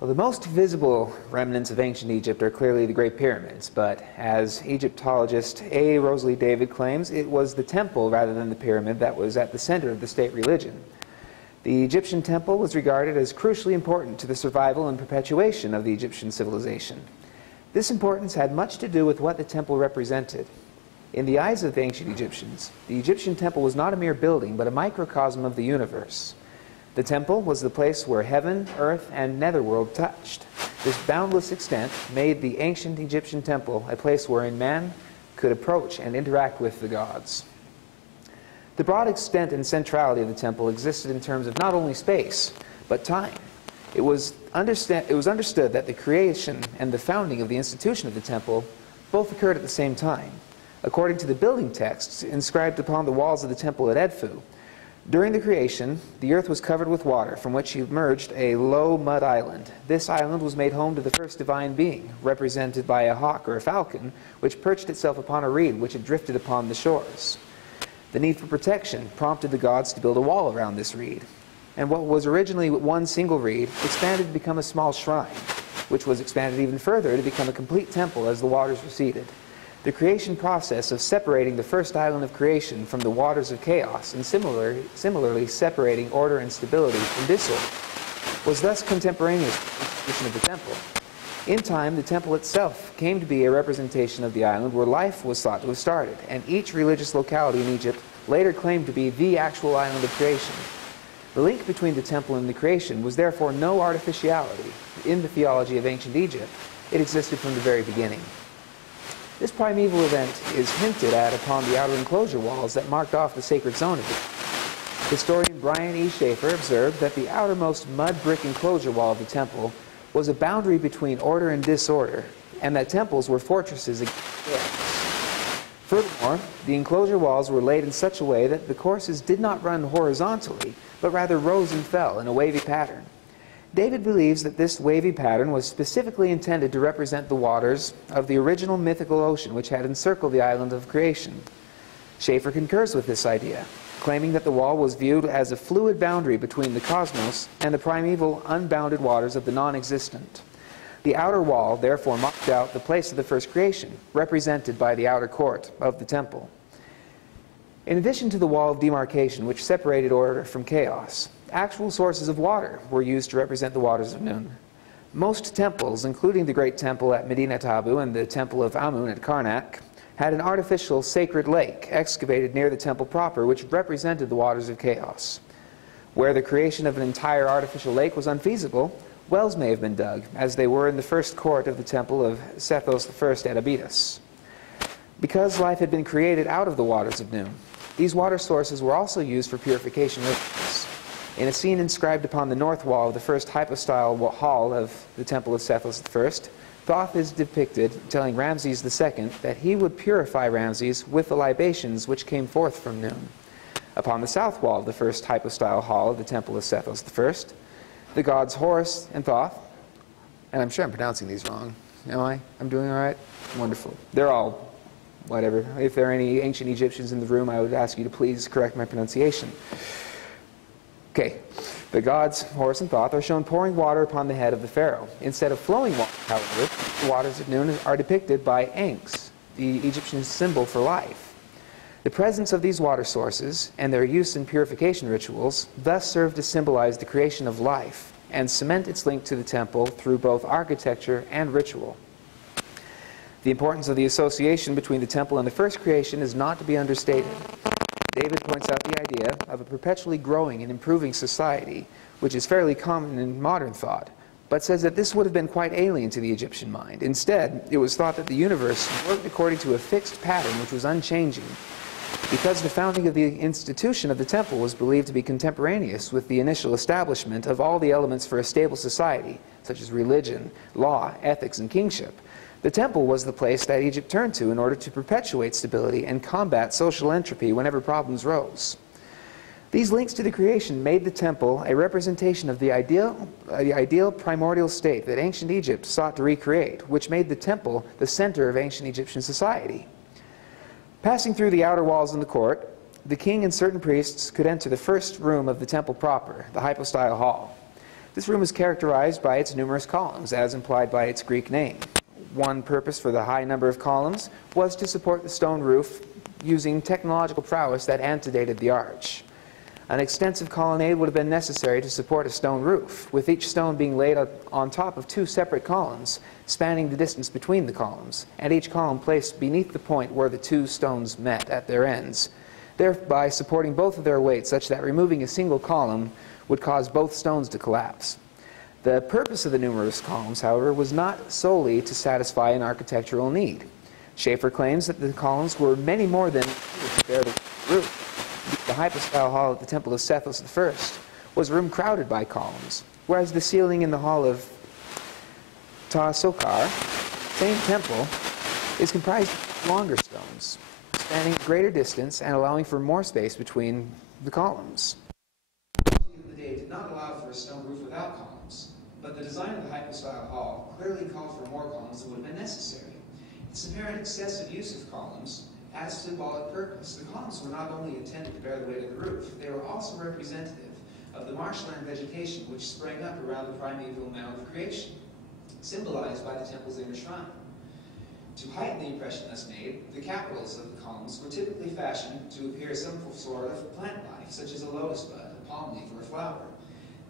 Well, the most visible remnants of ancient Egypt are clearly the Great Pyramids, but as Egyptologist A. Rosalie David claims, it was the temple rather than the pyramid that was at the center of the state religion. The Egyptian temple was regarded as crucially important to the survival and perpetuation of the Egyptian civilization. This importance had much to do with what the temple represented. In the eyes of the ancient Egyptians, the Egyptian temple was not a mere building, but a microcosm of the universe. The temple was the place where heaven, earth, and netherworld touched. This boundless extent made the ancient Egyptian temple a place wherein man could approach and interact with the gods. The broad extent and centrality of the temple existed in terms of not only space, but time. It was understood that the creation and the founding of the institution of the temple both occurred at the same time. According to the building texts inscribed upon the walls of the temple at Edfu, during the creation, the earth was covered with water, from which emerged a low mud island. This island was made home to the first divine being, represented by a hawk or a falcon, which perched itself upon a reed which had drifted upon the shores. The need for protection prompted the gods to build a wall around this reed, and what was originally one single reed expanded to become a small shrine, which was expanded even further to become a complete temple as the waters receded. The creation process of separating the first island of creation from the waters of chaos, and similarly separating order and stability from disorder, was thus contemporaneous with the institution of the temple. In time, the temple itself came to be a representation of the island where life was thought to have started, and each religious locality in Egypt later claimed to be the actual island of creation. The link between the temple and the creation was therefore no artificiality. In the theology of ancient Egypt, it existed from the very beginning. This primeval event is hinted at upon the outer enclosure walls that marked off the sacred zone of it. Historian Brian E. Schaeffer observed that the outermost mud brick enclosure wall of the temple was a boundary between order and disorder, and that temples were fortresses against chaos. Furthermore, the enclosure walls were laid in such a way that the courses did not run horizontally, but rather rose and fell in a wavy pattern. David believes that this wavy pattern was specifically intended to represent the waters of the original mythical ocean which had encircled the island of creation. Schaeffer concurs with this idea, claiming that the wall was viewed as a fluid boundary between the cosmos and the primeval unbounded waters of the non-existent. The outer wall therefore marked out the place of the first creation, represented by the outer court of the temple. In addition to the wall of demarcation which separated order from chaos, actual sources of water were used to represent the waters of Nun. Most temples, including the great temple at Medinet Habu and the temple of Amun at Karnak, had an artificial sacred lake excavated near the temple proper which represented the waters of chaos. Where the creation of an entire artificial lake was unfeasible, wells may have been dug, as they were in the first court of the temple of Sethos I at Abydos. Because life had been created out of the waters of Nun, these water sources were also used for purification rituals. In a scene inscribed upon the north wall of the first hypostyle hall of the temple of Sethos I, Thoth is depicted telling Ramses II that he would purify Ramses with the libations which came forth from Nun. Upon the south wall of the first hypostyle hall of the temple of Sethos I, the gods Horus and Thoth, and I'm sure I'm pronouncing these wrong. Am I? I'm doing all right? Wonderful. They're all whatever. If there are any ancient Egyptians in the room, I would ask you to please correct my pronunciation. Okay, the gods Horus and Thoth are shown pouring water upon the head of the pharaoh. Instead of flowing water, however, the waters of Nun are depicted by Ankhs, the Egyptian symbol for life. The presence of these water sources and their use in purification rituals thus serve to symbolize the creation of life and cement its link to the temple through both architecture and ritual. The importance of the association between the temple and the first creation is not to be understated. David points out the idea of a perpetually growing and improving society, which is fairly common in modern thought, but says that this would have been quite alien to the Egyptian mind. Instead, it was thought that the universe worked according to a fixed pattern which was unchanging. Because the founding of the institution of the temple was believed to be contemporaneous with the initial establishment of all the elements for a stable society, such as religion, law, ethics, and kingship, the temple was the place that Egypt turned to in order to perpetuate stability and combat social entropy whenever problems rose. These links to the creation made the temple a representation of the ideal primordial state that ancient Egypt sought to recreate, which made the temple the center of ancient Egyptian society. Passing through the outer walls in the court, the king and certain priests could enter the first room of the temple proper, the hypostyle hall. This room is characterized by its numerous columns, as implied by its Greek name. One purpose for the high number of columns was to support the stone roof using technological prowess that antedated the arch. An extensive colonnade would have been necessary to support a stone roof, with each stone being laid on top of two separate columns, spanning the distance between the columns, and each column placed beneath the point where the two stones met at their ends, thereby supporting both of their weight such that removing a single column would cause both stones to collapse. The purpose of the numerous columns, however, was not solely to satisfy an architectural need. Schaeffer claims that the columns were many more than to bear the roof. The hypostyle hall at the Temple of Sethos I was a room crowded by columns, whereas the ceiling in the hall of Ta-Sokar, same temple, is comprised of longer stones, spanning a greater distance and allowing for more space between the columns. The day did not allow for a stone roof without columns, but the design of the hypostyle hall clearly called for more columns than would have been necessary. Its apparent excessive use of columns had a symbolic purpose. The columns were not only intended to bear the weight of the roof, they were also representative of the marshland vegetation which sprang up around the primeval mound of creation, symbolized by the temple's inner shrine. To heighten the impression thus made, the capitals of the columns were typically fashioned to appear some sort of plant life, such as a lotus bud, a palm leaf, or a flower.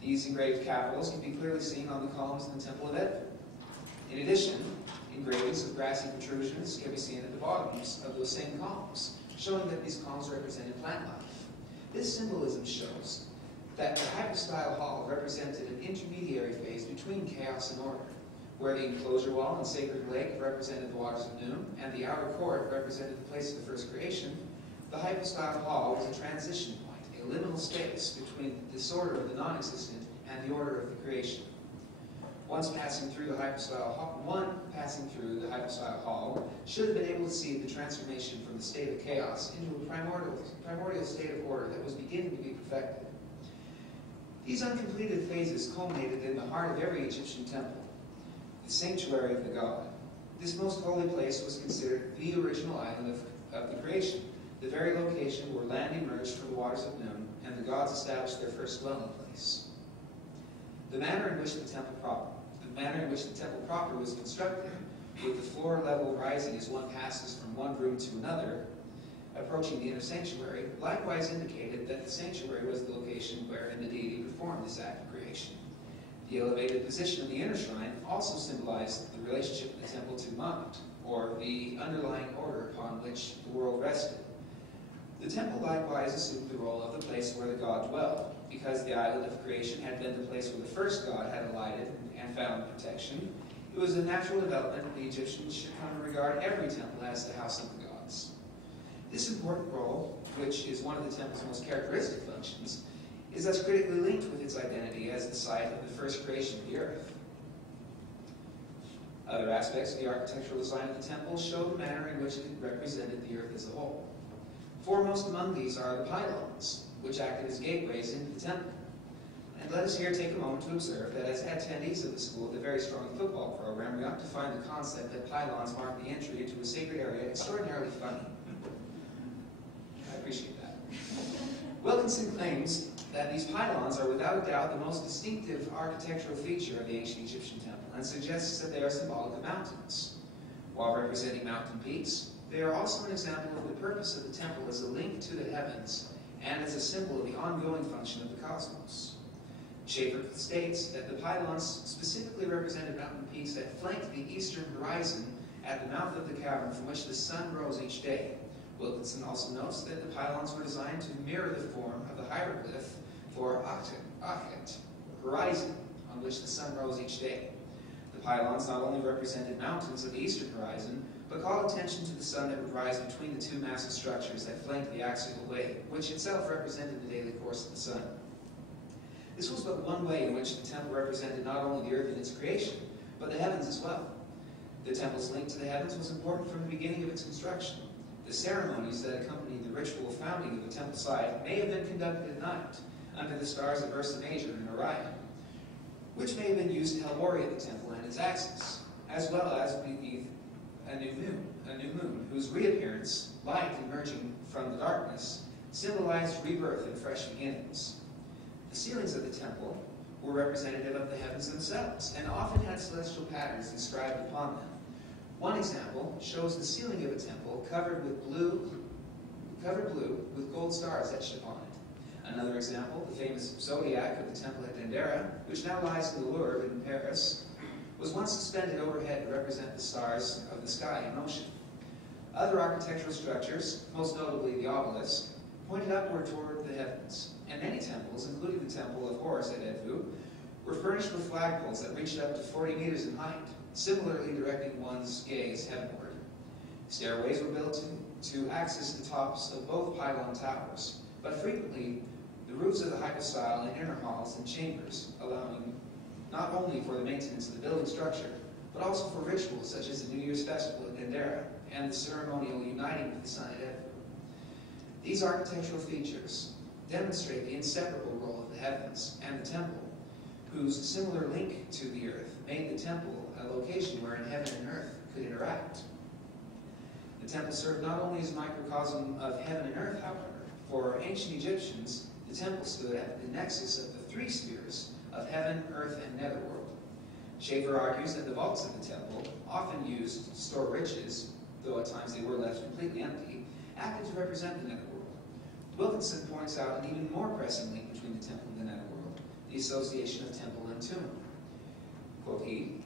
These engraved capitals can be clearly seen on the columns in the Temple of Edfu. In addition, engravings of grassy protrusions can be seen at the bottoms of those same columns, showing that these columns represented plant life. This symbolism shows that the hypostyle hall represented an intermediary phase between chaos and order, where the enclosure wall and sacred lake represented the waters of Noon, and the outer court represented the place of the first creation. The hypostyle hall was a transition point, a liminal space between the disorder of the non-existent and the order of the creation. One passing through the hypostyle hall should have been able to see the transformation from the state of chaos into a primordial state of order that was beginning to be perfected. These uncompleted phases culminated in the heart of every Egyptian temple, the sanctuary of the god. This most holy place was considered the original island of the creation, the very location where land emerged from the waters of Noon, and the gods established their first dwelling place. The manner in which the temple proper was constructed, with the floor level rising as one passes from one room to another, approaching the inner sanctuary, likewise indicated that the sanctuary was the location wherein the deity performed this act of creation. The elevated position of the inner shrine also symbolized the relationship of the temple to Ma'at, or the underlying order upon which the world rested. The temple likewise assumed the role of the place where the god dwelled, because the island of creation had been the place where the first god had alighted and found protection. It was a natural development that the Egyptians should come to regard every temple as the house of the gods. This important role, which is one of the temple's most characteristic functions, is thus critically linked with its identity as the site of the first creation of the earth. Other aspects of the architectural design of the temple show the manner in which it represented the earth as a whole. Foremost among these are the pylons, which acted as gateways into the temple. And let us here take a moment to observe that as attendees of the school with a very strong football program, we ought to find the concept that pylons mark the entry into a sacred area extraordinarily funny. I appreciate that. Wilkinson claims that these pylons are without a doubt the most distinctive architectural feature of the ancient Egyptian temple, and suggests that they are symbolic of mountains. While representing mountain peaks, they are also an example of the purpose of the temple as a link to the heavens and as a symbol of the ongoing function of the cosmos. Schaeffer states that the pylons specifically represented mountain peaks that flanked the eastern horizon at the mouth of the cavern from which the sun rose each day. Wilkinson also notes that the pylons were designed to mirror the form of the hieroglyph for Akhet, horizon, on which the sun rose each day. The pylons not only represented mountains of the eastern horizon, but called attention to the sun that would rise between the two massive structures that flanked the axial way, which itself represented the daily course of the sun. This was but one way in which the temple represented not only the earth in its creation, but the heavens as well. The temple's link to the heavens was important from the beginning of its construction. The ceremonies that accompanied the ritual founding of the temple site may have been conducted at night, under the stars of Ursa Major and Orion, which may have been used to help orient the temple and its axis, as well as beneath a new moon, whose reappearance, light emerging from the darkness, symbolized rebirth and fresh beginnings. The ceilings of the temple were representative of the heavens themselves, and often had celestial patterns inscribed upon them. One example shows the ceiling of a temple covered blue with gold stars etched upon it. Another example, the famous zodiac of the temple at Dendera, which now lies in the Louvre in Paris, was once suspended overhead to represent the stars of the sky in motion. Other architectural structures, most notably the obelisk, pointed upward toward the heavens, and many temples, including the temple of Horus at Edfu, were furnished with flagpoles that reached up to 40 meters in height, similarly directing one's gaze heavenward. Stairways were built to access the tops of both pylon towers, but frequently the roofs of the hypostyle and inner halls and chambers, allowing not only for the maintenance of the building structure, but also for rituals such as the New Year's festival at Dendera and the ceremonial uniting of the sun at Edfu. These architectural features demonstrate the inseparable role of the heavens and the temple, whose similar link to the earth made the temple a location wherein heaven and earth could interact. The temple served not only as a microcosm of heaven and earth, however. For ancient Egyptians, the temple stood at the nexus of the three spheres of heaven, earth, and netherworld. Schaeffer argues that the vaults of the temple, often used to store riches, though at times they were left completely empty, acted to represent the netherworld. Wilkinson points out an even more pressing link between the temple and the netherworld, the association of temple and tomb. Quote he,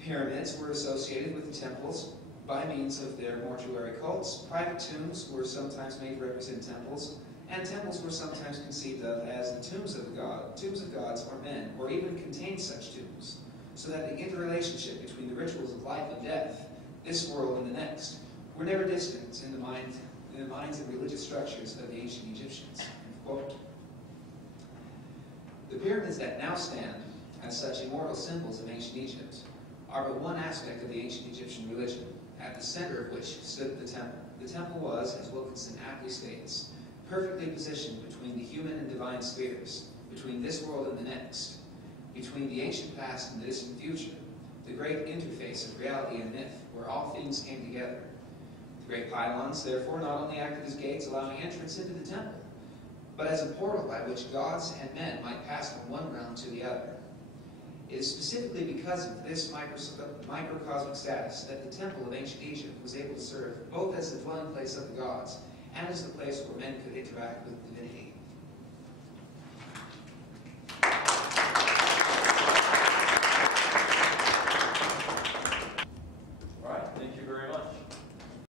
"Pyramids were associated with the temples by means of their mortuary cults. Private tombs were sometimes made to represent temples, and temples were sometimes conceived of as the tombs of gods or men, or even contained such tombs, so that the interrelationship between the rituals of life and death, this world and the next, were never distant in the minds and religious structures of the ancient Egyptians." Quote. The pyramids that now stand as such immortal symbols of ancient Egypt are but one aspect of the ancient Egyptian religion, at the center of which stood the temple. The temple was, as Wilkinson aptly states, perfectly positioned between the human and divine spheres, between this world and the next, between the ancient past and the distant future, the great interface of reality and myth, where all things came together. The great pylons, therefore, not only acted as gates allowing entrance into the temple, but as a portal by which gods and men might pass from one realm to the other. It is specifically because of this microcosmic status that the temple of ancient Egypt was able to serve both as the dwelling place of the gods and as the place where men could interact with divinity.